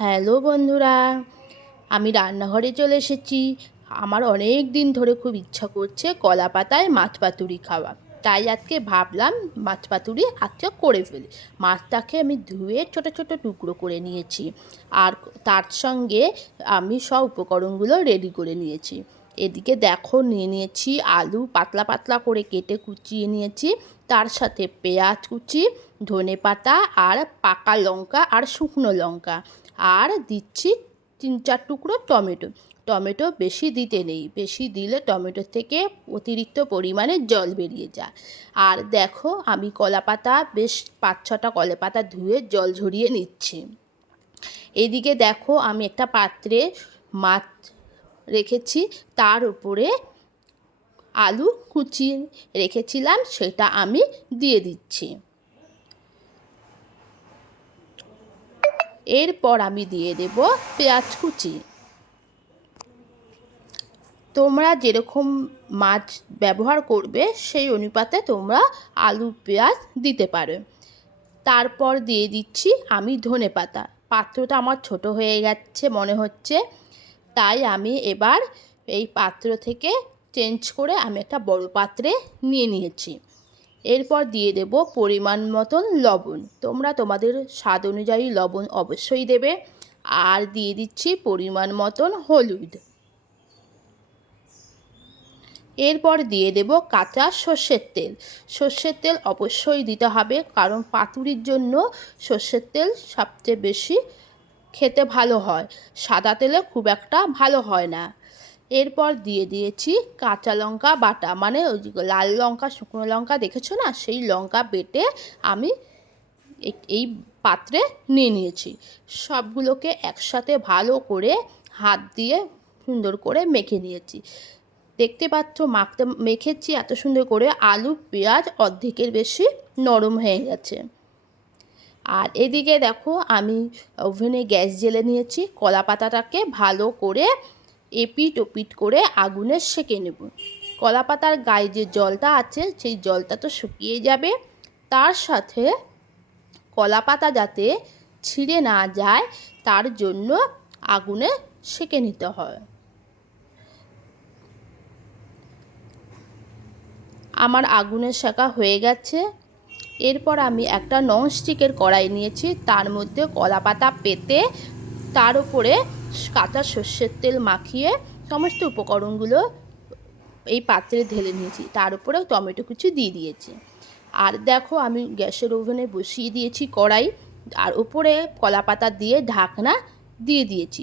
Hello বন্ধুরা, আমি রান্নাঘরে চলে এসেছি। আমার অনেক দিন ধরে খুব ইচ্ছা করছে কলা পাতায় মাছ পাতুরি খাওয়া। তাই আজকে ভাবলাম মাছ পাতুরি আজকে করে ফেলি। মাছটাকে আমি ধুয়ে ছোট ছোট টুকরো করে নিয়েছি, আর তার সঙ্গে আমি সব উপকরণগুলো রেডি করে নিয়েছি। এদিকে দেখো, নিয়ে নিয়েছি আলু পাতলা পাতলা করে কেটে কুচিয়ে নিয়েছি, তার সাথে পেঁয়াজ কুচি, ধনেপাতা আর পাকা লঙ্কা আর শুকনো লঙ্কা, আর দিচ্ছি 3-4 টুকরো টমেটো। টমেটো বেশি দিতে নেই, বেশি দিলে টমেটো থেকে অতিরিক্ত পরিমাণে জল বেরিয়ে যায়। আর দেখো, আমি কলাপাতা বেশ 5-6টা কলাপাতা ধুয়ে জল ঝরিয়ে নিচ্ছি। এদিকে দেখো, আমি একটা পাত্রে মাছ রেখেছি, তার উপরে আলু কুচিয়ে রেখেছিলাম সেটা আমি দিয়ে দিচ্ছি। এরপর আমি দিয়ে দেব পেঁয়াজ কুচি। তোমরা যেরকম মাছ ব্যবহার করবে সেই অনুপাতে তোমরা আলু পেঁয়াজ দিতে পারো। তারপর দিয়ে দিচ্ছি আমি ধনেপাতা। পাত্রটা আমার ছোট হয়ে গেছে মনে হচ্ছে, তাই আমি এবার এই পাত্র থেকে চেঞ্জ করে আমি একটা বড় পাত্রে নিয়ে নিয়েছি। এরপর দিয়ে দেব পরিমাণ মতন লবণ। তোমরা তোমাদের স্বাদ অনুযায়ী লবণ অবশ্যই দেবে। আর দিয়ে দিচ্ছি পরিমাণ মতন হলুদ। এরপর দিয়ে দেব কাঁচা সর্ষের তেল। সর্ষের তেল অবশ্যই দিতে হবে, কারণ পাতুরির জন্য সর্ষের তেল সবচেয়ে বেশি খেতে ভালো হয়, সাদা তেলে খুব একটা ভালো হয় না। এরপর দিয়ে দিয়েছি কাঁচা লঙ্কা বাটা, মানে ওই লাল লঙ্কা শুকনো লঙ্কা দেখেছো না, সেই লঙ্কা বেটে আমি এই পাত্রে নিয়ে নিয়েছি। সবগুলোকে একসাথে ভালো করে হাত দিয়ে সুন্দর করে মেখে নিয়েছি। দেখতে পাচ্ছ মেখেছি এত সুন্দর করে, আলু পেঁয়াজ অর্ধেকের বেশি নরম হয়ে গেছে। আর এদিকে দেখো, আমি ওভেনে গ্যাস জ্বেলে নিয়েছি। কলা পাতাটাকে ভালো করে এপিট ওপিট করে আগুনে সেঁকে নেব। কলা পাতার গায়ে যে জলটা আছে সেই জলটা তো শুকিয়ে যাবে, তার সাথে কলা পাতা যাতে ছিঁড়ে না যায় তার জন্য আগুনে সেঁকে নিতে হয়। আমার আগুনে সেঁকা হয়ে গেছে। এরপর আমি একটা ননস্টিকের কড়াই নিয়েছি, তার মধ্যে কলা পাতা পেতে তার উপরে কাঁচা সর্ষের তেল মাখিয়ে সমস্ত উপকরণগুলো এই পাত্রে ঢেলে নিয়েছি, তার উপরে টমেটো কুচি দিয়ে দিয়েছি। আর দেখো, আমি গ্যাসের ওভেনে বসিয়ে দিয়েছি কড়াই, আর উপরে কলা পাতা দিয়ে ঢাকনা দিয়ে দিয়েছি।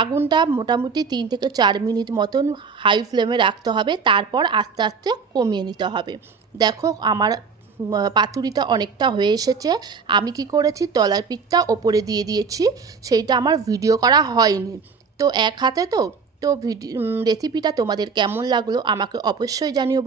আগুনটা মোটামুটি 3 থেকে 4 মিনিট মতন হাই ফ্লেমে রাখতে হবে, তারপর আস্তে আস্তে কমিয়ে নিতে হবে। দেখো, আমার পাতুরিটা অনেকটা হয়ে এসেছে। আমি কি করেছি, তলার পিঠটা ওপরে দিয়ে দিয়েছি, সেইটা আমার ভিডিও করা হয়নি। তো এক হাতে তো রেসিপিটা তোমাদের কেমন লাগলো আমাকে অবশ্যই জানিও।